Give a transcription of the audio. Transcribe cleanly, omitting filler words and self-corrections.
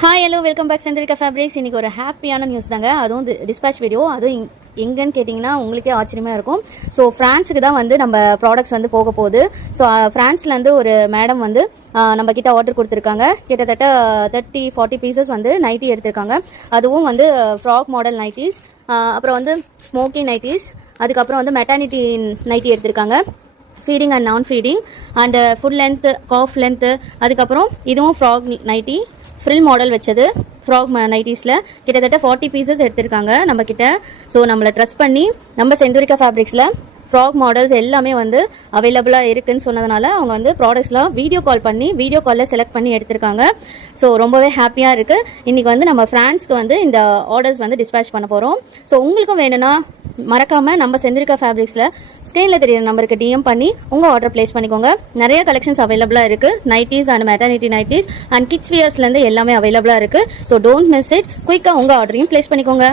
Hi hello welcome back Chandrika fabrics. இன்றைக்கி ஒரு ஹாப்பியான நியூஸ் தாங்க. அதுவும் டிஸ்பேச் வீடியோ. அதுவும் எங்கன்னு கேட்டிங்கன்னா உங்களுக்கே ஆச்சரியமாக இருக்கும். ஸோ ஃப்ரான்ஸுக்கு தான் வந்து நம்ம ப்ராடக்ட்ஸ் வந்து போக போகுது. ஸோ ஃப்ரான்ஸ்லேருந்து ஒரு மேடம் வந்து நம்ம கிட்ட ஆர்டர் கொடுத்துருக்காங்க. கிட்டத்தட்ட 30-40 பீசஸ் வந்து நைட்டி எடுத்திருக்காங்க. அதுவும் வந்து ஃப்ராக் மாடல் நைட்டிஸ், அப்புறம் வந்து ஸ்மோக்கி நைட்டிஸ், அதுக்கப்புறம் வந்து மெட்டர்னிட்டி நைட்டி எடுத்திருக்காங்க. Feeding and non feeding and full length, calf length, அதுக்கப்புறம் இதுவும் ஃப்ராக் நைட்டி ஃப்ரில் மாடல் வச்சது. ஃப்ராக் நைட்டிஸில் கிட்டத்தட்ட 40 பீசஸ் எடுத்திருக்காங்க நம்மக்கிட்ட. ஸோ நம்மளை ட்ரஸ்ட் பண்ணி நம்ம செந்தூரிகா ஃபேப்ரிக்ஸில் ஃப்ராக் மாடல்ஸ் எல்லாமே வந்து அவைலபிளாக இருக்குதுன்னு சொன்னதுனால அவங்க வந்து ப்ராடக்ட்ஸ்லாம் வீடியோ கால் பண்ணி வீடியோ காலில் செலக்ட் பண்ணி எடுத்திருக்காங்க. ஸோ ரொம்பவே ஹாப்பியாக இருக்குது. இன்றைக்கி வந்து நம்ம ஃப்ரான்ஸ்க்கு வந்து இந்த ஆர்டர்ஸ் வந்து டிஸ்பேச் பண்ண போகிறோம். ஸோ உங்களுக்கும் வேணும்னா மறக்காமல் நம்ம செந்தூரிகா ஃபேப்ரிக்ஸில் ஸ்க்ரீனில் தெரியிற நம்பருக்கு டிஎம் பண்ணி உங்கள் ஆர்டர் ப்ளேஸ் பண்ணிக்கோங்க. நிறைய கலெக்ஷன்ஸ் அவைலபிளாக இருக்குது. Nighties and maternity nighties and kids வியர்ஸ்லேருந்து எல்லாமே அவைலபிளாக இருக்குது. So don't miss it. குயிக்காக உங்கள் ஆர்டரையும் ப்ளேஸ் பண்ணிக்கோங்க.